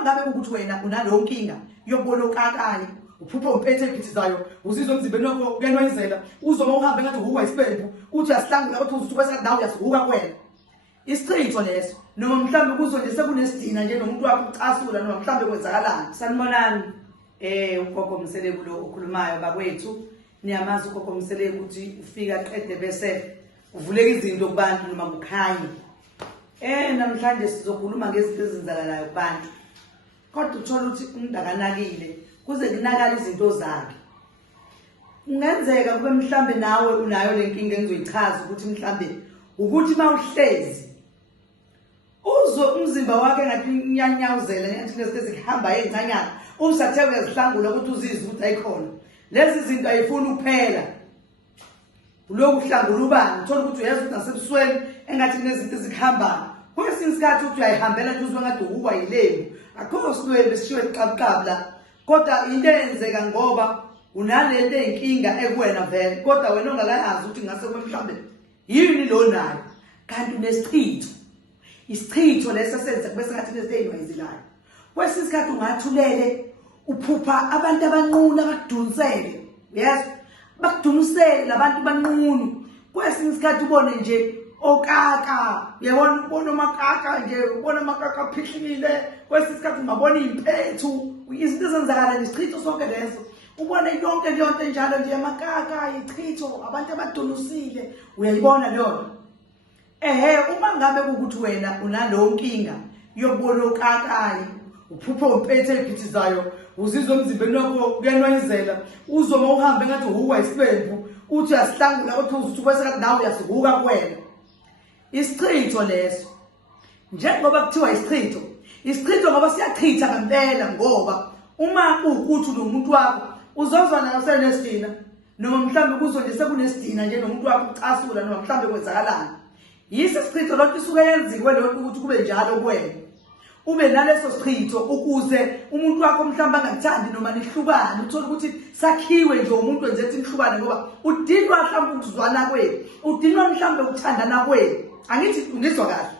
uma ngabe ukuthi wena unaleyo nkinga yokubona okakayo uphupha umphethe ephithizayo uzizwa emzimbeni wakho kuyanwayizela uzoma uhambe ngathi uhuka isibembu uthi uyasihlangula ukuthi uzuthi bese nawe uyasihuka kuwena isichitho leso noma mhlambe kuzo nje sekunesidina nje nomuntu wakho ucasula noma mhlambe kwenzakalani. Sanibonani ugogo Mseleku lo ukhulumayo bakwethu niyamazi ugogo Mseleku ukuthi ufika qede bese uvuleka izinto kubantu noma kukhanye. Namhlanje sizokhuluma ngezinto ezenzakalayo kubantu kodwa uthola ukuthi umuntu akanakile kuze kunakala izinto zakhe. Kungenzeka kube mhlambe nawe unayo le nkinga engizoyichaza ukuthi mhlambe ukuthi mawuhlezi uzwe umzimba wakhe ngathi unyanyawuzela ngenxa lezi zihamba ezincanyana usathe uyazihlangula ukuthi uzizwe ukuthi ayikhona lezi zinto ayifuni ukuphela uloku uhlangula ubani uthola ukuthi uyazi ukuthi nasebusweni engathi kunezinto ezikuhamba kwesinye isikhathi ukuthi uyayihambela nje uzwe ngathi uhuba yilembu akho silwele besishiwe iqabuqabu la kodwa into eyenzeka ngoba unalento eyinkinga ekuwena vele kodwa wena ongakayazi ukuthi ngase mhlambe yini lo nayo kanti unesichitho isichitho leso senza kube sengathi nezeyinwayizelayo kwesinye isikhathi ungathulele uphupha abantu abanqunu abadunisele yes bakudunisele labantu banqunu kwesinye isikhathi ubone nje okaka uyabona ubona amakaka nje ubona amakaka aphihlile kwesinye isikhathi ungabona impethu izinto ezenzakala nesichitho sonke leso ubone yonke leyo nto enjalo nje amakaka ichitho abantu abadunisile uyayibona leyo. Uma ngabe ukuthi wena unaleyo nkinga yokubona okakayo uphupha umphethe ephithizayo uzizwa emzimbeni wakho kuyanwayizela uzoma uhambe ngathi uhuka isibembu uthi uyasihlangula ukuthi uzuthi bese nawe uyasihuka kuwena isichitho leso njengoba kuthiwa isichitho ngoba siyachitha ngempela ngoba uma ukuthi nomuntu wakho uzozwa nayo senesidina noma mhlambe kuzo nje sekunesidina nje nomuntu wakho ucasula noma mhlambe kwenzakalani yisi isichitho lokho isuke yenziwe lokho ukuthi kube njalo kuwena ube naleso sichitho ukuze umuntu wakho mhlamba angakuthandi noma nihlukane uthola ukuthi sakhiwe nje umuntu wenze ethi nihlukane ngoba udinwa mhlamba ukuzwana kwenu udinwa mhlamba ukuthandana kwenu angithi ngizwa kahle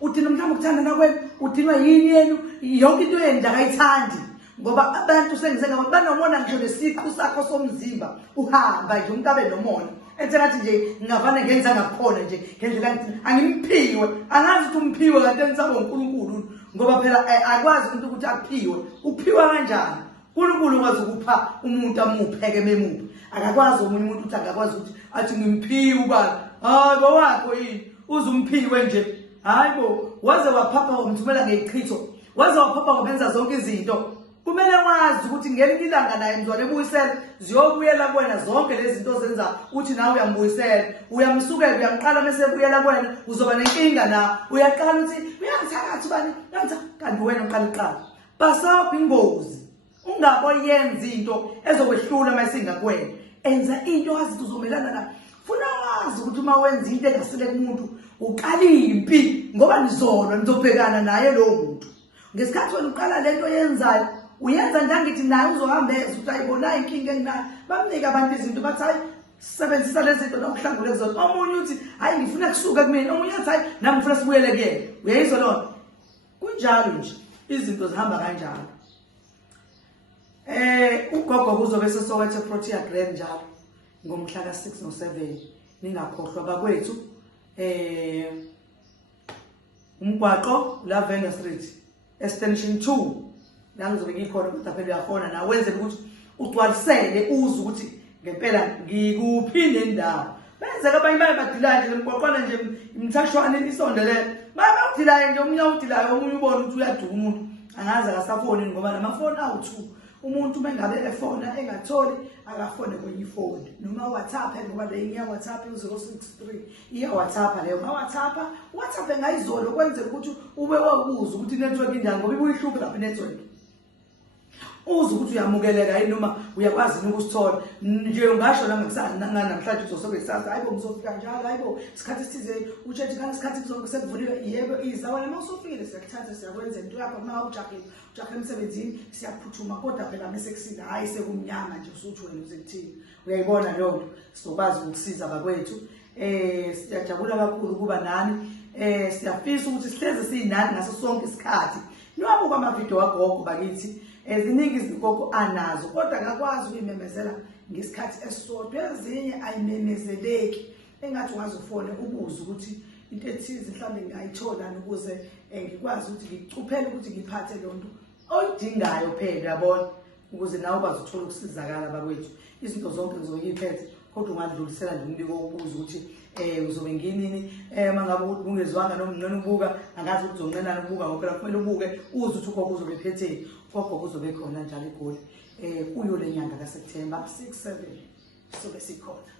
udinwa mhlamba ukuthandana kwenu udinwa yini yenu yonke into yenu akayithandi ngoba abantu sengizeka banomona ngisho nesiqu sakho somzimba uhamba nje umuntu abe nomona ensengathi nje ngavane ngenza ngakhona nje ngendlela angimpiwe angazi ukuthi umphiwe kanti ensabo uNkulunkulu ngoba phela akwazi umuntu ukuthi akuphiwe uphiwa kanjani uNkulunkulu ukwazi ukupha umuntu amupheke memuphi akakwazi omunye umuntu ukuthi akakwazi ukuthi athi ngimphiwe ubani hayi bawakho yini uzumphiwe nje hayibo waze waphapha umthumela ngeichitho waze waphapha ngobenza zonke izinto kumele wazi ukuthi ngelinye ilanga naye mzwane ebuyisela ziyobuyela kuwena zonke lezi zinto zenza uthi nawe uyambuyisela uyamsukela uyamqala bese buyela kuwena uzoba nenkinga na uyaqala ukuthi uyangithakathi bani kanti wena uqala iqala basapha ingozi ungaboyenza into ezokwehlula mayisinga kuwena enza into wazi uzomelana na funa wazi ukuthi uma wenza into engasile kumuntu uqala impi ngoba nizolwa nizobhekana naye lo muntu ngesikhathi wena uqala lento yenzayo uyenza njangithi naye uzohambeza ukuthi ayibona inkinga enginayo bamnika abantu izinto bathi hayi sisebenzisa lezi zinto nokuhlangule kuzona omunye uthi hayi ngifuna kusuka kumina omunye uthi hayi nami ngifuna sibuyele kuyena uyayizwa lona kunjalo nje izinto zihamba kanjalo. Ugogo kuzobe sesokethe Protea Grand njalo ngomhla ka6 no7 ningakhohlwa bakwethu umgwaqo Lavender Street extension 2 la ngizobe ngikhona ukuthi phela uyafona na wenze ukuthi ugcwalisele uze ukuthi ngempela ngikuphi nendawo benzeka abanye bayabadilana nje emgwaqwana nje imthashwane isondelele bayabadilana nje omunye udilayo omunye ubona ukuthi uyaduma umuntu angazi akasafoni ngoba namafoni awu2 umuntu mengabe efona engatholi akafone kwenye ifoni noma WhatsApp ngoba le inya WhatsApp 063 iya WhatsApp leyo ma WhatsApp engayizolo kwenzeka ukuthi ube wabuza ukuthi network injani ngoba ibuyihlupha lapha network uze ukuthi uyamukeleka yini noma uyakwazi ukusithola nje ungasho la namhlanje uzosobe kusasa hayibo ngizofika njalo hayibo isikhathi size uchethi kana isikhathi kuzokuvuliwe yebo iza wena mawusufile siyakuthatha siyakwenza into yakho uma ujahe emsebenzini siyaphuthuma kodwa phela mase kusina hayi sekumnyama nje usuthi wena uzekuthini uyayibona leyo nto sizokwazi ukusiza bakwethu siyajabula kakhulu kuba nani siyafisa ukuthi sihleze sinani ngaso sonke isikhathi niwabuka amavidiyo wagogo bakithi ziningi izigogo anazo kodwa akakwazi ukuyimemezela ngesikhathi esisodwa. Ezinye ayimemezeleki engathi ungaze ufone ubuze ukuthi into ethize mhlawumbe ngayitholani ukuze ngikwazi ukuthi ngikucuphele ukuthi ngiphathe lonto oyidingayo phela yabona ukuze nawe ukwazi ukuthola ukusizakala bakwethu. Izinto zonke ngizoyiphethe kodwa ungadlulisela nje umbiko wokubuza ukuthi uzobe nginini mangabe ukuthi ungezwanga noma ngcono ubuka angazi ukuthi uzonqenana ubuka ngoba kumele ubuke uze ukuthi ugogo uzobe ephetheni. Ugogo uzobe khona njalo eGoli kuyo le nyanga kaSeptember 6-7 sobe sikhona.